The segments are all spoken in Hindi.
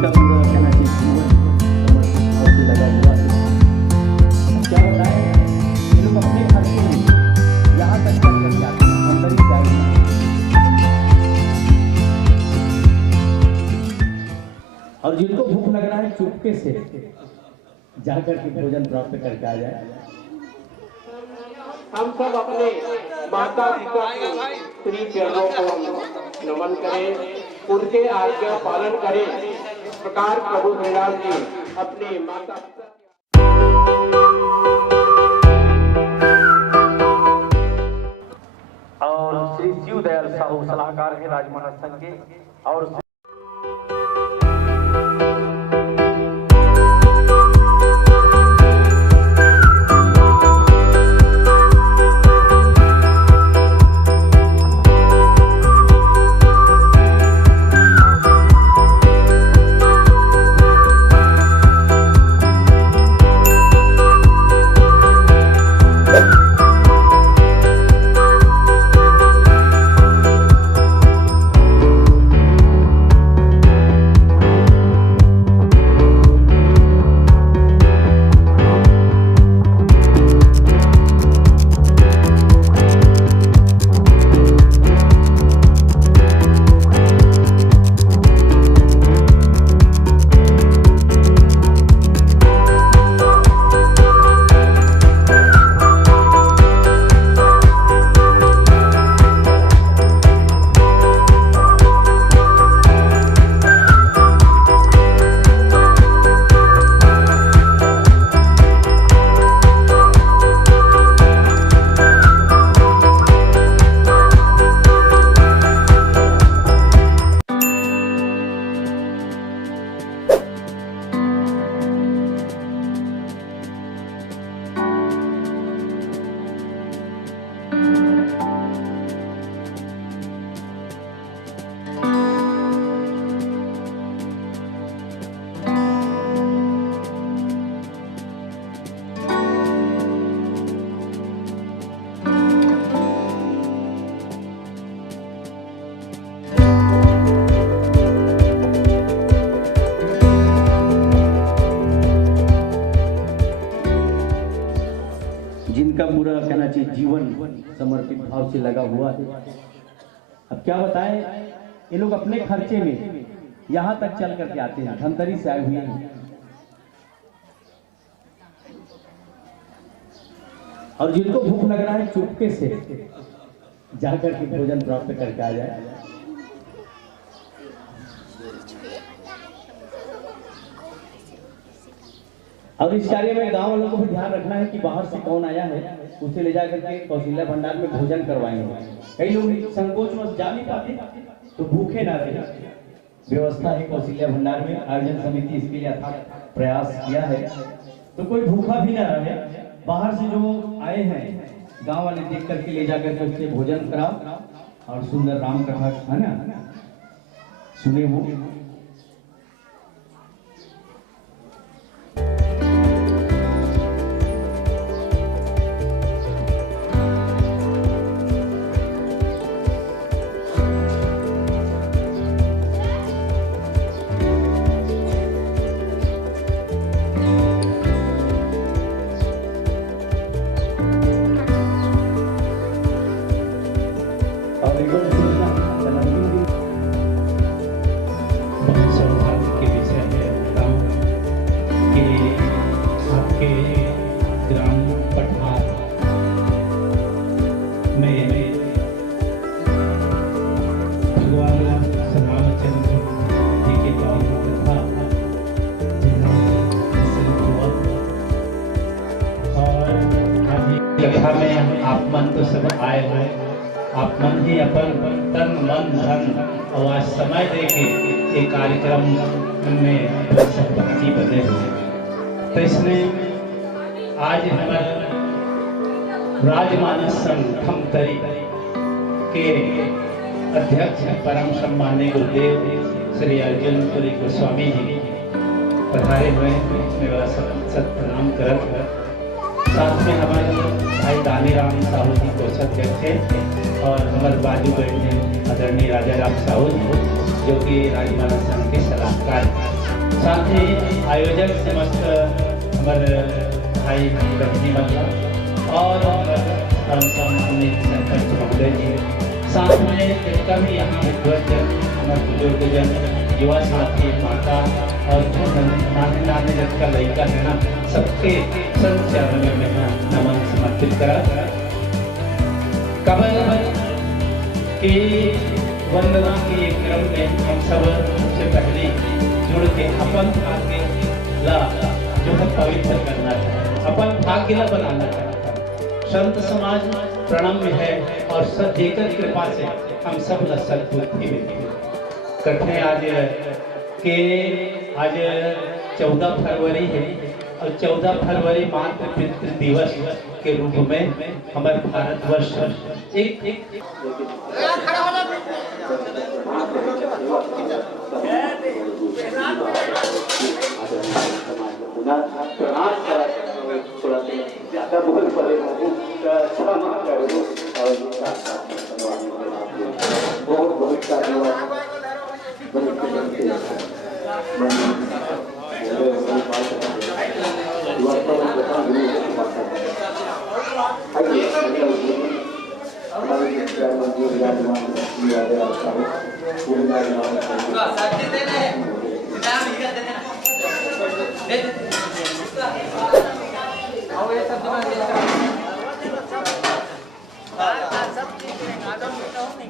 जिनका पूरा कहना चाहिए जीवन समर्पित भाव से लगा हुआ है। क्या बताएं, ये लोग अपने खर्चे में यहाँ तक चल कर जाते हैं, अंदर ही जाएंगे। और जिनको भूख लग रहा है चुपके से जाकर के भोजन प्राप्त करके आ जाए। हम सब अपने माता पिता के श्री चरणों को नमन करें, उनके आज्ञा पालन करें। इस प्रकार प्रभु श्रीराम जी अपने माता पिता और श्री शिव दयाल साहू सलाहकार है राजमानस संघ के। और जिनका पूरा कहना चाहिए जीवन समर्पित भाव से लगा हुआ है। अब क्या बताएं, ये लोग अपने खर्चे में यहाँ तक चल करके आते हैं, धमतरी से आए हुए हैं। और जिनको भूख लग रहा है चुपके से जाकर के भोजन प्राप्त करके आ जाए। और इस कार्य में गांव वालों को भी ध्यान रखना है कि बाहर से कौन आया है उसे ले जाकर के कौशल्या भंडार में भोजन करवाएंगे। कई लोग संकोच में जा नहीं पाते तो भूखे ना रहे। व्यवस्था है कौशल्या भंडार में, आयोजन समिति इसके लिए अथक प्रयास किया है, तो कोई भूखा भी ना रहे। बाहर से जो आए हैं गांव वाले देख करके ले जाकर के उससे भोजन कराओ और सुंदर राम कथा है ना सुने वो। सौभाग्य के विषय है कि आपके ग्राम पठार में भगवान रामचंद्र जी के द्वारा कथा हुआ और कथा में आप मन तो सब आए हुए, आप मन ही अपन तन मन धन और समय दे के एक कार्यक्रम में सहभागी बने हुए। तो इसमें आज हमारे राजमानस संघ धमतरी के अध्यक्ष परम सम्माननीय गुरुदेव श्री अर्जुन पुरी गोस्वामी जी पधारे हुए हैं। मेरा सत प्रणाम करत है। साथ में हमारे भाई दानीराम साहू जी कोषाध्यक्ष थे और हमारे बाजू बैठे आदरणीय राजा राम साहू जी जो कि राजमानस संघ के सलाहकार। साथ ही आयोजक समस्त हमारे भाई बहनी मतलब और सम्मानित सरपंच महोदय जी, साथ में जितना भी यहाँ विद्वजन हमारे बुजुर्गजन युवा साथी माता और जो नाने नाने जब का लड़का है ना, सबके संत चरणों में मैं नमन समर्पित करा। कमल की वंदना के क्रम में हम सब सबसे पहले जुड़ के अपन भाग्य ला जो है पवित्र करना है, अपन भाग्य ला बनाना चाहता है। संत समाज प्रणम्य है और सदैव कृपा से हम सब ला सद्बुद्धि मिलती है। कठे आज 14 फरवरी है और 14 फरवरी मातृ पितृ दिवस के रूप में हमारे भारतवर्ष एक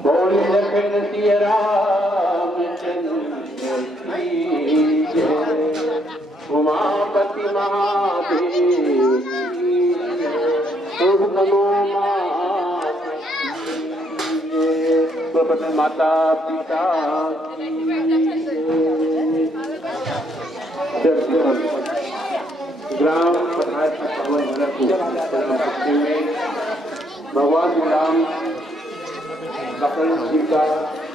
बोले लखन सिया रामचंद्र की जय, उमापति महादेव की जय, शुभ नमो माता पिता की जय। ग्राम प्रधान भगवान राम लखन जी का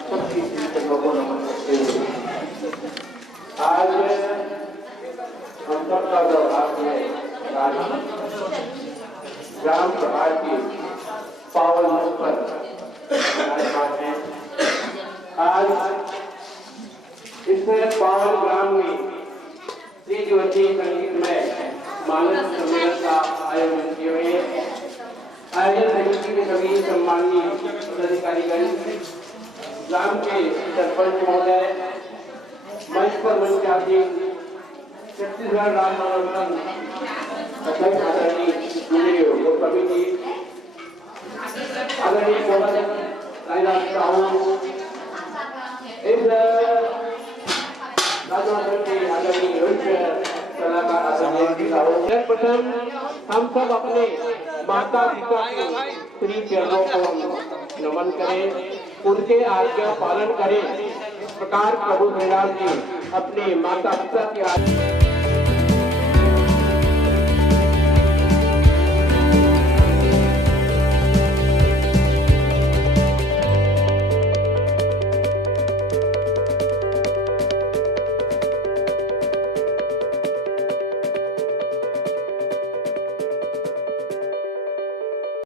सबकी चरणों को नमन करते हुए आज हम सबका सौभाग्य है ग्राम प्रभार की पावन मंच पर विराजमान है। आज इस पावन ग्राम में श्री दिवसीय संगीत में मानस सम्मेलन का आयोजन किए हुए आयोजन समिति के सभी सम्मानीय पदाधिकारीगण, ग्राम के सरपंच महोदय, मंच पर मंचासीन छत्तीसगढ़ राम मनोरंजन अध्यक्ष आदरणीय गोस्वामी जी, आदरणीय राजनाथ साहू, इस राजनाथ के आदरणीय कलाकार सर्वप्रथम हम सब अपने माता पिता के श्री चरणों को नमन करें, उनके आज्ञा पालन करें। इस प्रकार प्रभु श्री राम जी अपने माता पिता की